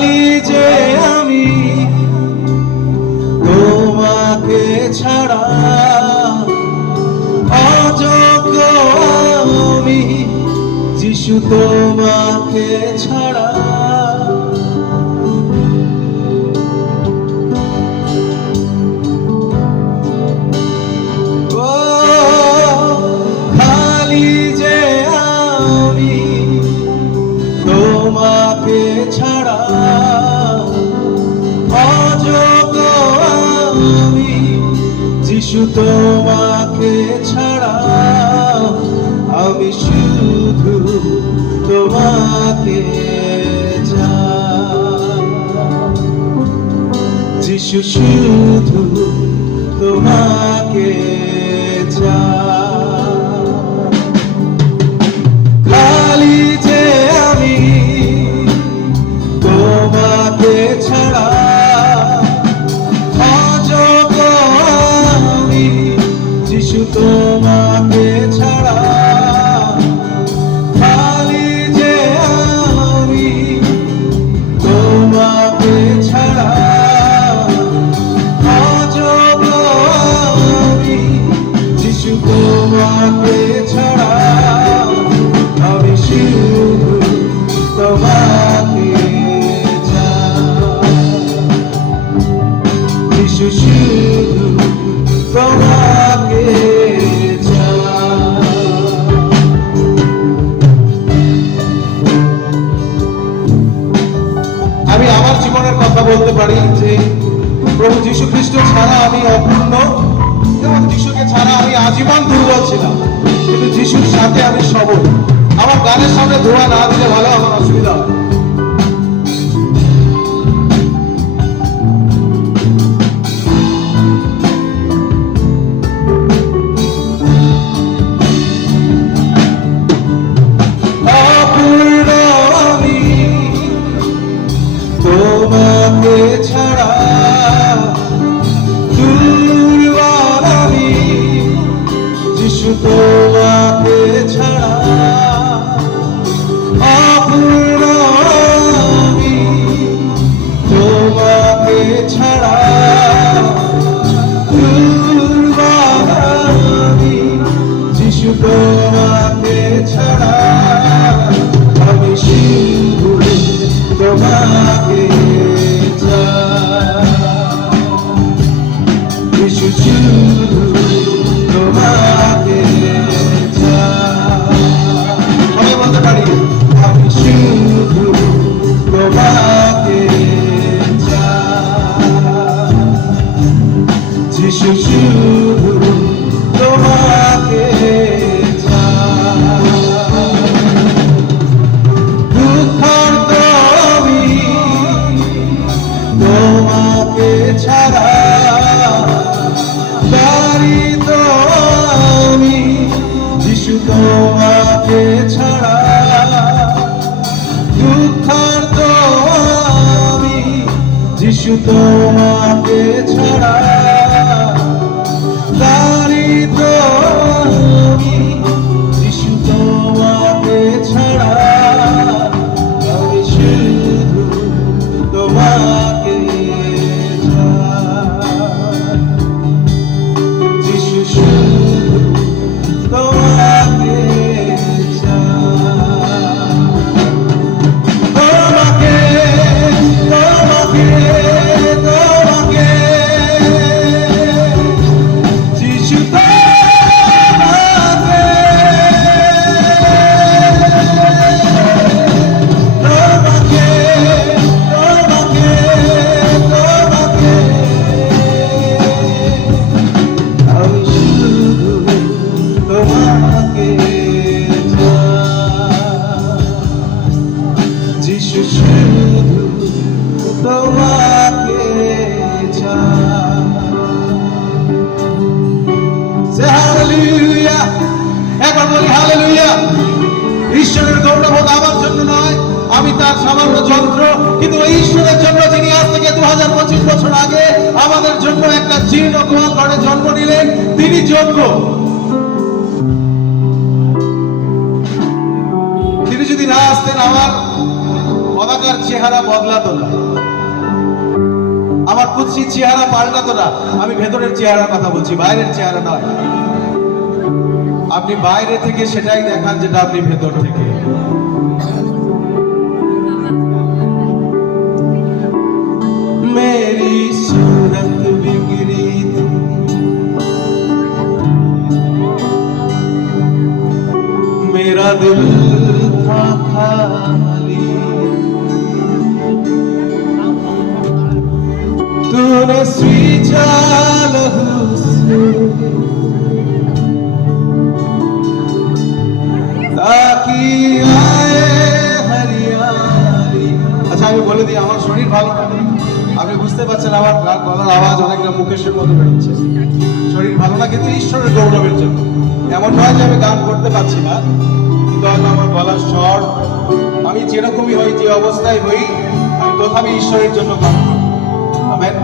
খালি যে আমি তোমাকে ছাড়া, অযোগ্য আমি যিশু তোমাকে ছাড়া। ও খালি যে আমি তোমাকে ছাড়া, অযোগ্য আমি যিশু তোমাকে ছাড়া। আমি শুধু তোমাকে চাই যিশু, শুধু তোমাকে চাই। খালি যে আমি তোমাকে ছাড়া, অযোগ্য আমি যিশু তোমাকে ছাড়া। খালি যে আমি তোমাকে ছাড়া, অযোগ্য আমি যিশু তোমাকে ছাড়া। আমি শুধু তোমাকে চাই যিশু, শুধু তোমাকে চাই। আমি আমার জীবনের কথা বলতে পারি যে প্রভু যীশু খ্রিস্ট ছাড়া আমি অপূর্ণ, এবং যিশুকে ছাড়া আমি আজীবন দুর্বল ছিলাম, কিন্তু যিশুর সাথে আমি সবল। আমার গানের সামনে ধোয়া না দিলে ভালো, আমার অসুবিধা হয়। অপূর্ণ আমি তোমাকে ছাড়া, দুর্বল আমি যিশু তোমাকে ছাড়া। অপূর্ণ আমি তোমাকে ছাড়া, দুর্বল আমি যিশু তোমাকে ছাড়া। আমি শুধু তোমাকে চাই যিশু, শুধু তোমাকে চাই। আমি বলতে পারি আমি শুধু তোমাকে চাই যিশু, শুধু তোমাকে চাই। দুঃখার্ত আমি তোমাকে ছাড়া, দারিদ্র আমি যিশু তোমাকে ছাড়া। দুঃখার্ত আমি যিশু তোমাকে ছাড়া, দারিদ্র আমি যিশু তোমাকে ছাড়া। আমি শুধু তোমাকে চাই যিশু, শুধু তোমাকে চাই। তোমাকে, তোমাকে, তোমাকে যিশু তোমাকে, তোমাকে, তোমাকে, তোমাকে আমি শুধু তোমাকে চাই যিশু, শুধু তোমাকে চাই। Say hallelujah, একবার বলি hallelujah। ঈশ্বরের গৌরববোধ আমার জন্য নয়, আমি তার সামান্য যন্ত্র, কিন্তু ওই ঈশ্বরের জন্য যিনি আজ থেকে 2025 বছর আগে আমাদের জন্য একটা জীর্ণ গোয়াল ঘরে জন্ম নিলেন, তিনি যোগ্য। তিনি যদি না আসতেন, আমার পতাকার চেহারা বদলাতো না, আমার কুৎসিত চেহারা পাল্টাতো না। আমি ভেতরের চেহারার কথা বলছি, বাইরের চেহারা নয়। আপনি বাইরে থেকে সেটাই দেখান যেটা আপনি ভেতর থেকে। मेरी सूरत बिगड़ी थी, मेरा दिल था खाली, तूने सींचा लहू से ताकि आए हरियाली। अच्छा আমি বলে দিই, আমার শরীর ভালো না, আপনি বুঝতে পারছেন আমার গলার আওয়াজ অনেকটা মুকেশের মতো বেরোচ্ছে। শরীর ভালো না, কিন্তু ঈশ্বরের গৌরবের জন্য। এমন নয় যে আমি গান করতে পারছি না, কিন্তু হয়তো আমার গলার স্বর, আমি যেরকমই হই, যে অবস্থায় হই, আমি তথাপি ঈশ্বরের জন্য গান করি। আমেন।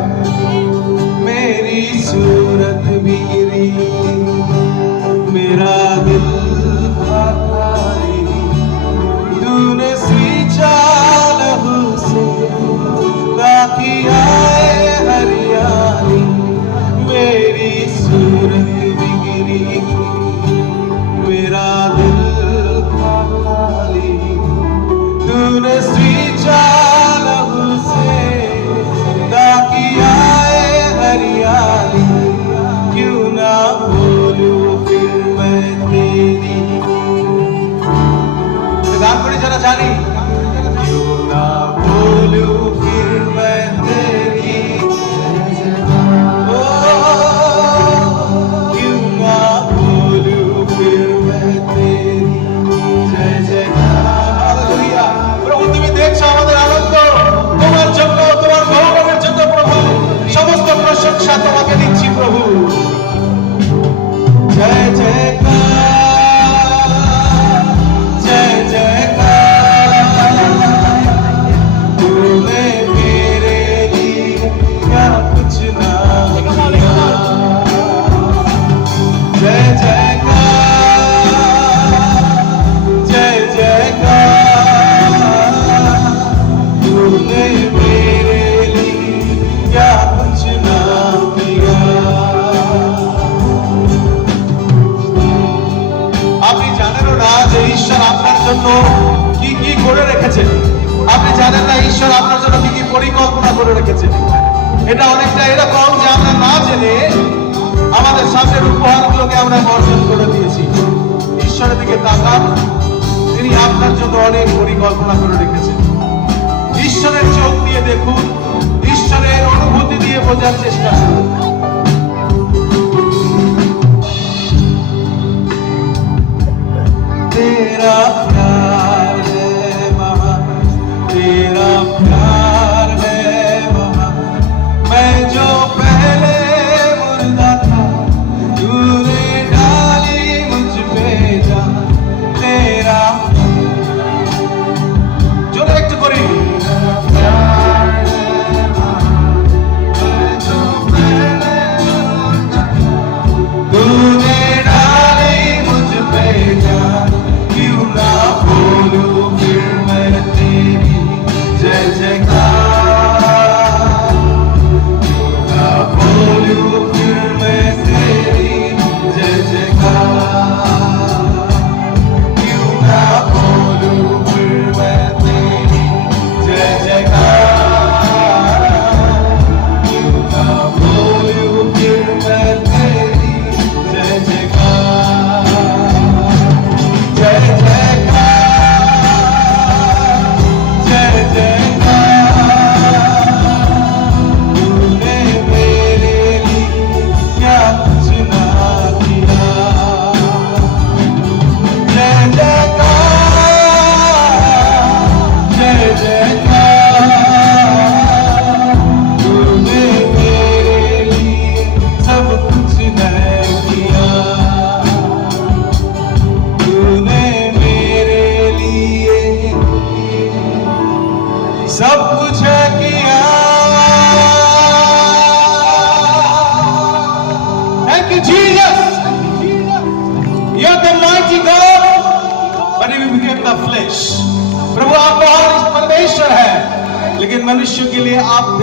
মেরি सूरत बिगड़ी, मेरा दिल था खाली, तूने सींचा लहू से ताकि आए हरियाली। मेरी सूरत बिगड़ी, मेरा दिल था खाली, तूने सींचा लहू से ताकि आए हरियाली। क्यों ना बोलूं फिर मैं तेरी, गान করে যারা জানি, क्यों ना बोलूं फिर मैं तेरी, ओ क्यों ना बोलूं फिर मैं तेरी जय जयकार। हालेलुया। प्रभु তুমি দেখছো আমাদের আনন্দ, তোমার জন্য, তোমার গৌরবের জন্য প্রভু সমস্ত প্রশংসা তোমাকে দিচ্ছি প্রভু। জয় জয়কার, জয় জয়কার, तूने मेरे लिए क्या कुछ ना किया। जय जयकार, जय जयकार, तूने मेरे लिए क्या कुछ ना किया। আপনি জানেনও না যে ঈশ্বর আপনার জন্য কি কি করে রেখেছেন। আপনি জানেন না ঈশ্বর আপনার জন্য কি কি পরিকল্পনা করে রেখেছেন। এটা অনেকটা এরকম যে আমরা না জেনে আমাদের সামনের উপহারগুলোকে আমরা বর্জন করে দিয়েছি। ঈশ্বরের দিকে তাকান, তিনি আপনার জন্য অনেক পরিকল্পনা করে রেখেছেন। ঈশ্বরের চোখ দিয়ে দেখুন, ঈশ্বরের অনুভূতি দিয়ে বোঝার চেষ্টা করুন। तेरा प्यार है महान, तेरा प्यार है महान, मैं जो पहले मुर्दा था, तूने डाली मुझ पे जान। तेरा जोरे एक करी, प्यार है महान, मैं जो पहले मुर्दा था, तूने डाली मुझ पे जान। क्यों ना बोलूं फिर मैं तेरी जय जयकार, क्यों ना बोलूं फिर मैं तेरी जय जयकार, क्यों ना बोलूं फिर मैं तेरी जय जयकार, क्यों ना बोलूं फिर मैं तेरी जय जयकार। जय जयकार, जय जयकार, तूने मेरे लिए क्या कुछ ना किया। जय जयकार, जय जयकार, तूने मेरे लिए सब कुछ नहीं किया। तूने मेरे लिए सब कुछ किया। Thank you, Jesus. You're the mighty God, but you became the flesh. प्रभु आप महान परमेश्वर है, लेकिन मनुष्य के लिए आप